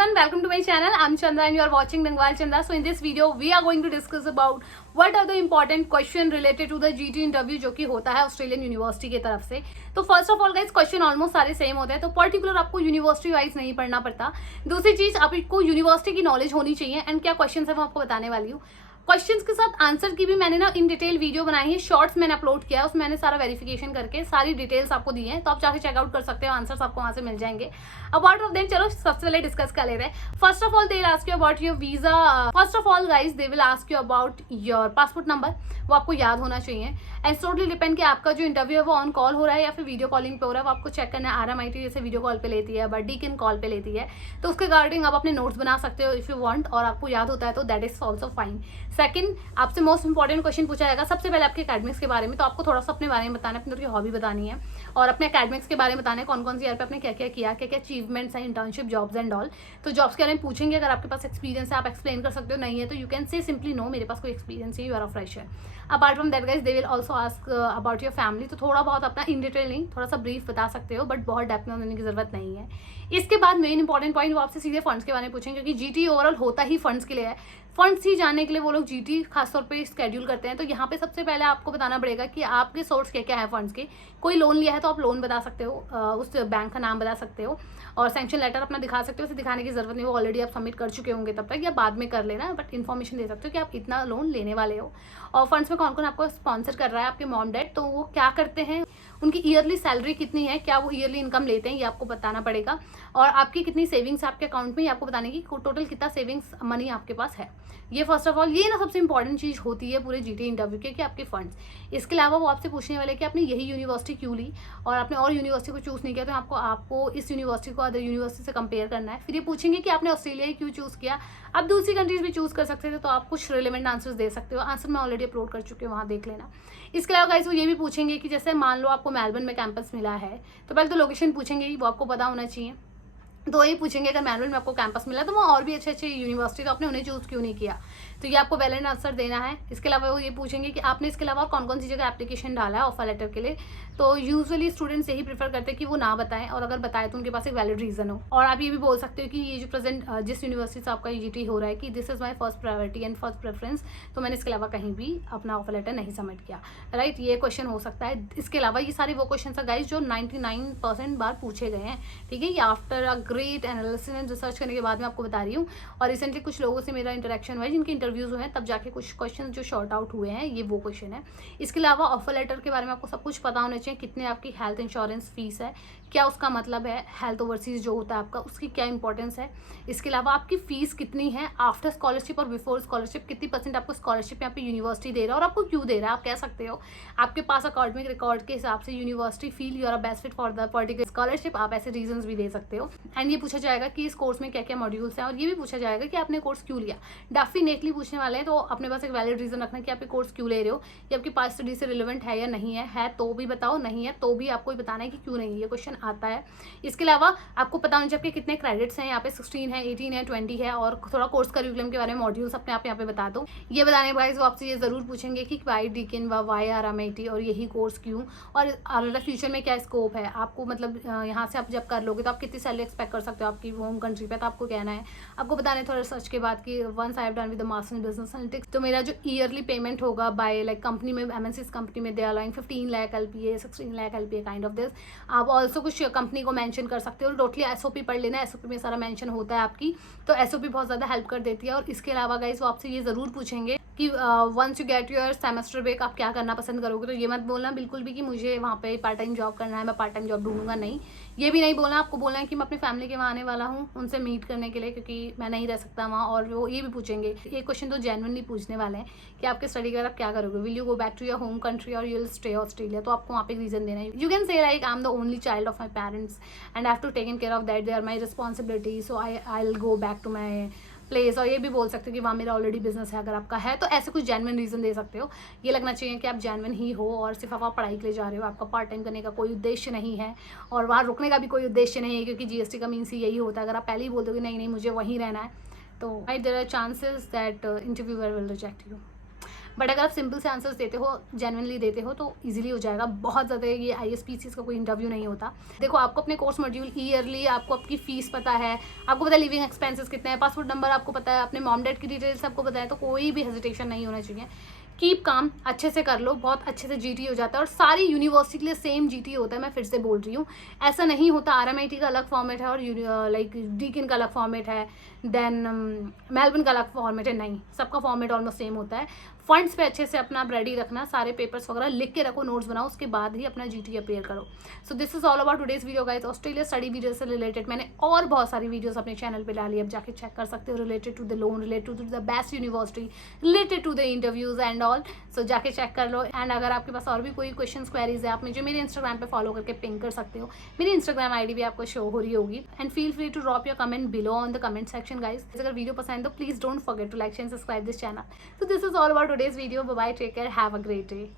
everyone, welcome to my channel. I'm Chandra and you are watching Dangwal Chandra. So in this video we are going to discuss about what are the important question related to the GT interview जो कि होता है Australian university की तरफ से. तो first of all guys question almost सारे same होते हैं, तो पर्टिकुलर आपको यूनिवर्सिटी वाइज नहीं पढ़ना पड़ता. दूसरी चीज आपको यूनिवर्सिटी की नॉलेज होनी चाहिए एंड क्या क्वेश्चन है वो आपको बताने वाली हूँ. क्वेश्चंस के साथ आंसर की भी मैंने ना इन डिटेल वीडियो बनाई है, शॉर्ट्स मैंने अपलोड किया है, उसमें मैंने सारा वेरिफिकेशन करके सारी डिटेल्स आपको दी हैं, तो आप जाके चेकआउट कर सकते हो, आंसर्स आपको वहां से मिल जाएंगे. अबाउट ऑफ देन चलो सबसे पहले डिस्कस कर लेते हैं. First of all they will ask you about your visa. First of all guys they will ask you about your passport number, वो आपको याद होना चाहिए. एंड टोटली डिपेंड कि आपका जो इंटरव्यू है वो ऑन कॉल हो रहा है या फिर वीडियो कॉलिंग पे हो रहा है, वो आपको चेक करना है. RMIT जैसे वीडियो कॉल पे लेती है, बट डीकिन कॉल पे लेती है, तो उसके रिगार्डिंग आप अपने नोट्स बना सकते हो इफ यू वांट, और आपको याद होता है तो that is also fine. Second, आपसे मोस्ट इंपॉर्टेंट क्वेश्चन पूछा जाएगा सबसे पहले आपके एकेडमिक्स के बारे में, तो आपको थोड़ा सा अपने बारे में बताना है, अपनी हॉबी बतानी है और अपने एकेडमिक्स के बारे में बताना है, कौन कौन सी ईयर पे आपने क्या क्या किया, क्या क्या अचीवमेंट्स हैं, इंटर्नशिप, जॉब्स एंड ऑल. तो जॉब्स के बारे में पूछेंगे, अगर आपके पास एक्सपीरियंस है आप एक्सप्लेन कर सकते हो, नहीं है तो you can say simply no मेरे पास कोई एक्सपीरियंस है, you are a fresher. Apart from that guys they will also ask about your family, तो थोड़ा बहुत अपना इन डिटेल नहीं, थोड़ा सा ब्रीफ बता सकते हो, बट बहुत डेप्थ में होने की जरूरत नहीं है. इसके बाद मेन इंपॉर्टेंट पॉइंट वो आपसे सीधे फंड्स के बारे में पूछेंगे, क्योंकि जीटी ओवरऑल होता ही फंड्स के लिए है. फंड्स ही जानने के लिए वो लोग जीटी खासतौर पे स्केड्यूल करते हैं. तो यहाँ पे सबसे पहले आपको बताना पड़ेगा कि आपके सोर्स क्या क्या है फंड्स के. कोई लोन लिया है तो आप लोन बता सकते हो, उस बैंक का नाम बता सकते हो, और सैंक्शन लेटर अपना दिखा सकते हो. उसे दिखाने की जरूरत नहीं, वो ऑलरेडी आप सबमिट कर चुके होंगे तब तक, या बाद में कर लेना, बट इन्फॉर्मेशन दे सकते हो कि आप इतना लोन लेने वाले हो. और फंड्स में कौन कौन आपको स्पॉन्सर कर रहा है, आपके मॉम डैड, तो वो क्या करते हैं, उनकी ईयरली सैलरी कितनी है, क्या वो ईयरली इनकम लेते हैं, ये आपको बताना पड़ेगा. और आपकी कितनी सेविंग्स आपके अकाउंट में, ये आपको बताने की टोटल कितना सेविंग्स मनी आपके पास है. ये फर्स्ट ऑफ ऑल ये ना सबसे इंपॉर्टेंट चीज़ होती है पूरे जीटी इंटरव्यू के, कि आपके फंड्स. इसके अलावा वो आपसे पूछने वाले कि आपने यही यूनिवर्सिटी क्यों ली और आपने और यूनिवर्सिटी को चूज़ नहीं किया, तो आपको इस यूनिवर्सिटी को अदर यूनिवर्सिटी से कंपेयर करना है. फिर ये पूछेंगे कि आपने ऑस्ट्रेलिया क्यों चूज़ किया, आप दूसरी कंट्रीज भी चूज़ कर सकते थे, तो आप कुछ रिलेवेंट आंसर्स दे सकते हो. आंसर मैं ऑलरेडी अपलोड कर चुकी हूँ, वहाँ देख लेना. इसके अलावा गाइस वो ये भी पूछेंगे कि जैसे मान लो आपको मेलबर्न में कैंपस मिला है, तो पहले तो लोकेशन पूछेंगे ही, वो आपको पता होना चाहिए. तो ये पूछेंगे अगर मेलबर्न में आपको कैंपस मिला तो वो और भी अच्छे अच्छे यूनिवर्सिटी, तो आपने उन्हें चूज़ क्यों नहीं किया, तो ये आपको वैलिड आंसर देना है. इसके अलावा वो ये पूछेंगे कि आपने इसके अलावा कौन कौन सी जगह एप्लीकेशन डाला है ऑफर लेटर के लिए. तो यूजुअली स्टूडेंट्स यही प्रेफर करते हैं कि वो ना बताएं, और अगर बताएं तो उनके पास एक वैलिड रीजन हो. और आप ये भी बोल सकते हो कि ये जो प्रेजेंट जिस यूनिवर्सिटी से आपका यूजीटी हो रहा है कि this is my first priority and first preference, तो मैंने इसके अलावा कहीं भी अपना ऑफर लेटर नहीं सबमिट किया, राइट. ये क्वेश्चन हो सकता है. इसके अलावा ये सारे वो क्वेश्चन है गाइज जो 99% बार पूछे गए हैं, ठीक है. ये after a great analysis and research करने के बाद मैं आपको बता रही हूँ. और रिसेंटली कुछ लोगों से मेरा इंटरेक्शन हुआ है जिनके इंटरव्यूज हुए हैं, तब जाके कुछ क्वेश्चन जो शॉर्ट आउट हुए हैं, ये वो क्वेश्चन है. इसके अलावा ऑफर लेटर के बारे में आपको सब कुछ पता होना चाहिए, कितने आपकी हेल्थ इंश्योरेंस फीस है, क्या उसका मतलब है, हेल्थ ओवरसीज जो होता है आपका, उसकी क्या इंपॉर्टेंस है. इसके अलावा आपकी फीस कितनी है आफ्टर स्कॉलरशिप और बिफोर स्कॉलरशिप, कितनी परसेंट आपको स्कॉलरशिप यहाँ पे यूनिवर्सिटी दे रहा है और आपको क्यों दे रहा है, आप कह सकते हो. आपके पास अकाडमिक रिकॉर्ड के हिसाब से university feel you are a best fit for the particular scholarship, आप ऐसे रीजन भी दे सकते हो. एंड ये पूछा जाएगा कि इस कोर्स में क्या क्या मॉड्यूल्स हैं, और ये भी पूछा जाएगा कि आपने कोर्स क्यों लिया. डेफिनेटली पूछने वाले हैं, तो अपने पास एक वैलिड रीजन रखना कि आप ये कोर्स क्यों ले रहे हो, ये आपकी पास स्टडी से रिलेवेंट है या नहीं है तो भी बताओ, नहीं है तो भी आपको बताना है कि क्यों नहीं. ये क्वेश्चन आता है. इसके अलावा आपको पता होना चाहिए कितने क्रेडिट्स हैं, यहाँ पे 16 है, 18 है, 20 है, और थोड़ा कोर्स करिकुलम के बारे में मॉड्यूल्स अपने आप यहाँ पे बता दो. ये बताने के बाद वो आपसे ये जरूर पूछेंगे कि वाई डीकिन वाई RMIT, और यही कोर्स क्यों, और फ्यूचर में क्या स्कोप है आपको, मतलब यहाँ से आप जब कर लोगे तो आप कितनी सैलरी एक्सपेक्ट कर सकते हो आपकी होम कंट्री पे, तो आपको कहना है. आपको बताना है थोड़ा रिसर्च के बाद कि once I have done with the master in business analytics, तो मेरा जो ईयरली पेमेंट होगा बाय लाइक कंपनी में, MNCs कंपनी में they are allowing 15 lakh LPA, 16 lakh LPA kind of this. आप ऑल्सो कुछ कंपनी को मेंशन कर सकते हो. टोटली SOP पढ़ लेना, SOP में सारा मेंशन होता है आपकी, तो SOP बहुत ज़्यादा हेल्प कर देती है. और इसके अलावा गाइस वो आपसे ये ज़रूर पूछेंगे कि once you get your semester break आप क्या करना पसंद करोगे. तो ये मत बोलना बिल्कुल भी कि मुझे वहाँ पे पार्ट टाइम जॉब करना है, मैं पार्ट टाइम जॉब ढूंढूंगा, नहीं. ये भी नहीं बोलना. आपको बोलना है कि मैं अपनी फैमिली के वहाँ आने वाला हूँ उनसे मीट करने के लिए, क्योंकि मैं नहीं रह सकता वहाँ. और वो ये भी पूछेंगे, ये क्वेश्चन तो जेन्युइनली पूछने वाले हैं कि आपके स्टडी के बाद आप क्या करोगे, will you go back to your home country और यू विल स्टे ऑस्ट्रेलिया. तो आपको वहाँ पे रीजन देना है. You can say like I am the only child of my parents and I have to taken care of that, they are my responsibility, so I will go back to my place. और ये भी बोल सकते हो कि वहाँ मेरा already business है अगर आपका है, तो ऐसे कुछ जेन्युइन रीजन दे सकते हो. ये लगना चाहिए कि आप जेन्युइन ही हो और सिर्फ आप पढ़ाई के लिए जा रहे हो, आपका पार्ट टाइम करने का कोई उद्देश्य नहीं है और वहाँ रुकने का भी कोई उद्देश्य नहीं है, क्योंकि GST का मीन्स यही होता है. अगर आप पहले ही बोल दोगे नहीं नहीं मुझे वहीं रहना है, तो there are chances that interviewer will reject you. But अगर आप सिंपल से आंसर्स देते हो, जेन्युइनली देते हो, तो ईजिली हो जाएगा। बहुत ज़्यादा ये ISPCs का कोई इंटरव्यू नहीं होता। देखो, आपको अपने कोर्स मॉड्यूल ईयरली, आपको आपकी फीस पता है, आपको पता है लिविंग एक्सपेंसेस कितने हैं, पासपोर्ट नंबर आपको पता है, अपने मॉम डैड की डिटेल्स आपको पता है, तो कोई भी हेजिटेशन नहीं होना चाहिए। कीप काम, अच्छे से कर लो, बहुत अच्छे से GT हो जाता है। और सारी यूनिवर्सिटी के लिए सेम GT होता है, मैं फिर से बोल रही हूँ। ऐसा नहीं होता RMIT का अलग फॉर्मेट है और लाइक डीकिन का अलग फॉर्मेट है, देन मेलबर्न का अलग फॉर्मेट है। नहीं, सबका फॉर्मेट ऑलमोस्ट सेम होता है। फंड्स पे अच्छे से अपना आप रेडी रखना, सारे पेपर्स वगैरह लिख के रखो, नोट्स बनाओ, उसके बाद ही अपना GT अपेयर करो। So this is all about today's video guys. Australia study video से रिलेटेड मैंने और बहुत सारी वीडियोस अपने चैनल पे डाली, अब जाके चेक कर सकते हो, related to the loan, related to the best university, related to the interviews and all. So जाके चेक कर लो। एंड अगर आपके पास और भी कोई क्वेश्चन क्वेरीज है, आप मुझे मेरे इंस्टाग्राम पे फॉलो करके पिंग कर सकते हो। मेरी इंस्टाग्राम ID भी आपको शो हो रही होगी। And feel free to drop your comment below on the comment section guys. अगर वीडियो पसंद तो please don't forget to like and subscribe this channel. So this is all about today's video. Bye bye, take care, have a great day.